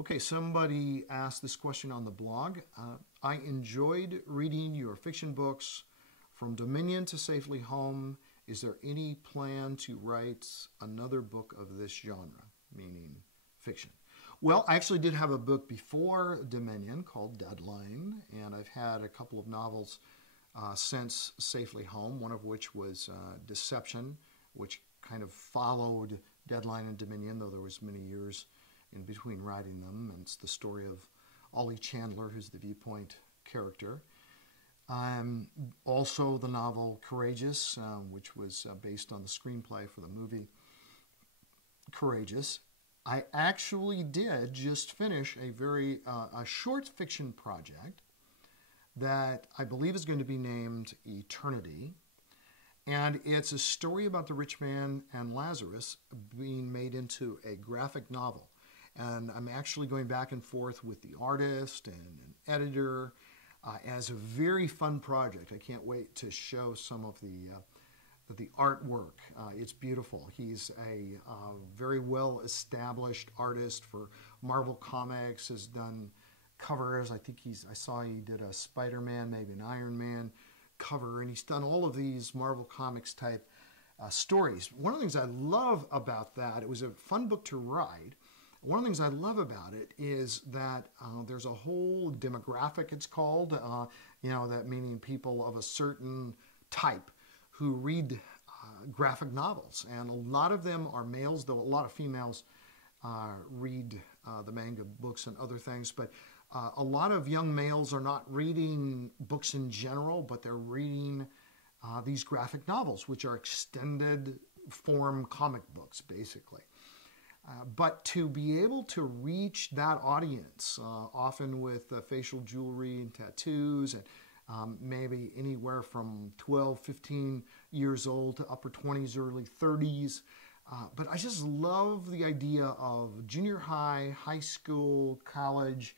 Okay, somebody asked this question on the blog. I enjoyed reading your fiction books from Dominion to Safely Home. Is there any plan to write another book of this genre, meaning fiction? Well, I actually did have a book before Dominion called Deadline, and I've had a couple of novels since Safely Home, one of which was Deception, which kind of followed Deadline and Dominion, though there was many years in between writing them. And it's the story of Ollie Chandler, who's the Viewpoint character. Also the novel Courageous, which was based on the screenplay for the movie Courageous. I actually did just finish a short fiction project that I believe is going to be named Eternity. And it's a story about the rich man and Lazarus being made into a graphic novel. And I'm actually going back and forth with the artist and an editor. As a very fun project. I can't wait to show some of the artwork. It's beautiful. He's a very well-established artist for Marvel Comics, has done covers. I think I saw he did a Spider-Man, maybe an Iron Man cover, and he's done all of these Marvel Comics type stories. One of the things I love about that, it was a fun book to write. One of the things I love about it is that there's a whole demographic, it's called, that meaning people of a certain type who read graphic novels. And a lot of them are males, though a lot of females read the manga books and other things. But a lot of young males are not reading books in general, but they're reading these graphic novels, which are extended form comic books, basically. But to be able to reach that audience, often with facial jewelry and tattoos, and maybe anywhere from 12, 15 years old to upper 20s, early 30s. But I just love the idea of junior high, high school, college,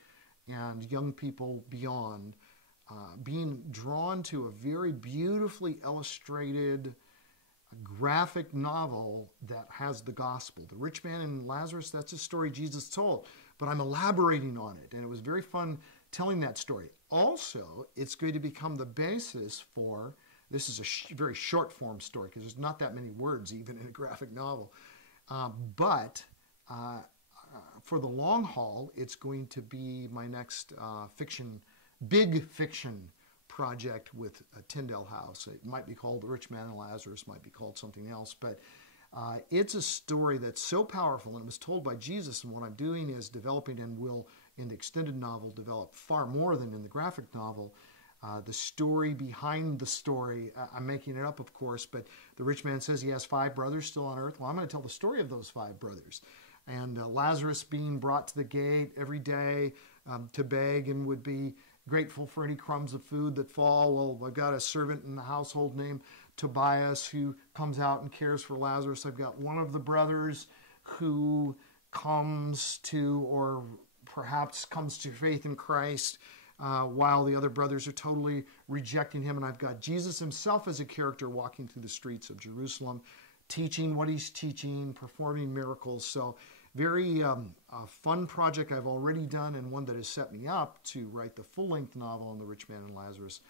and young people beyond being drawn to a very beautifully illustrated graphic novel that has the gospel. The rich man and Lazarus, that's a story Jesus told, but I'm elaborating on it, and it was very fun telling that story. Also, it's going to become the basis for, this is a very short form story because there's not that many words even in a graphic novel, but for the long haul, it's going to be my next big fiction project with Tyndale House. It might be called The Rich Man and Lazarus, might be called something else, but it's a story that's so powerful, and it was told by Jesus, and what I'm doing is developing and will, in the extended novel, develop far more than in the graphic novel. The story behind the story, I'm making it up, of course, but the rich man says he has 5 brothers still on earth. Well, I'm going to tell the story of those 5 brothers. And Lazarus being brought to the gate every day to beg and would be grateful for any crumbs of food that fall. Well, I've got a servant in the household named Tobias who comes out and cares for Lazarus. I've got one of the brothers who comes to, or perhaps comes to faith in Christ, while the other brothers are totally rejecting him. And I've got Jesus himself as a character walking through the streets of Jerusalem, teaching what he's teaching, performing miracles. So very fun project I've already done, and one that has set me up to write the full-length novel on The Rich Man and Lazarus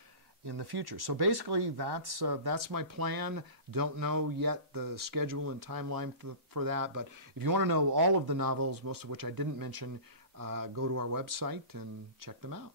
in the future. So basically that's my plan. Don't know yet the schedule and timeline for that, but if you want to know all of the novels, most of which I didn't mention, go to our website and check them out.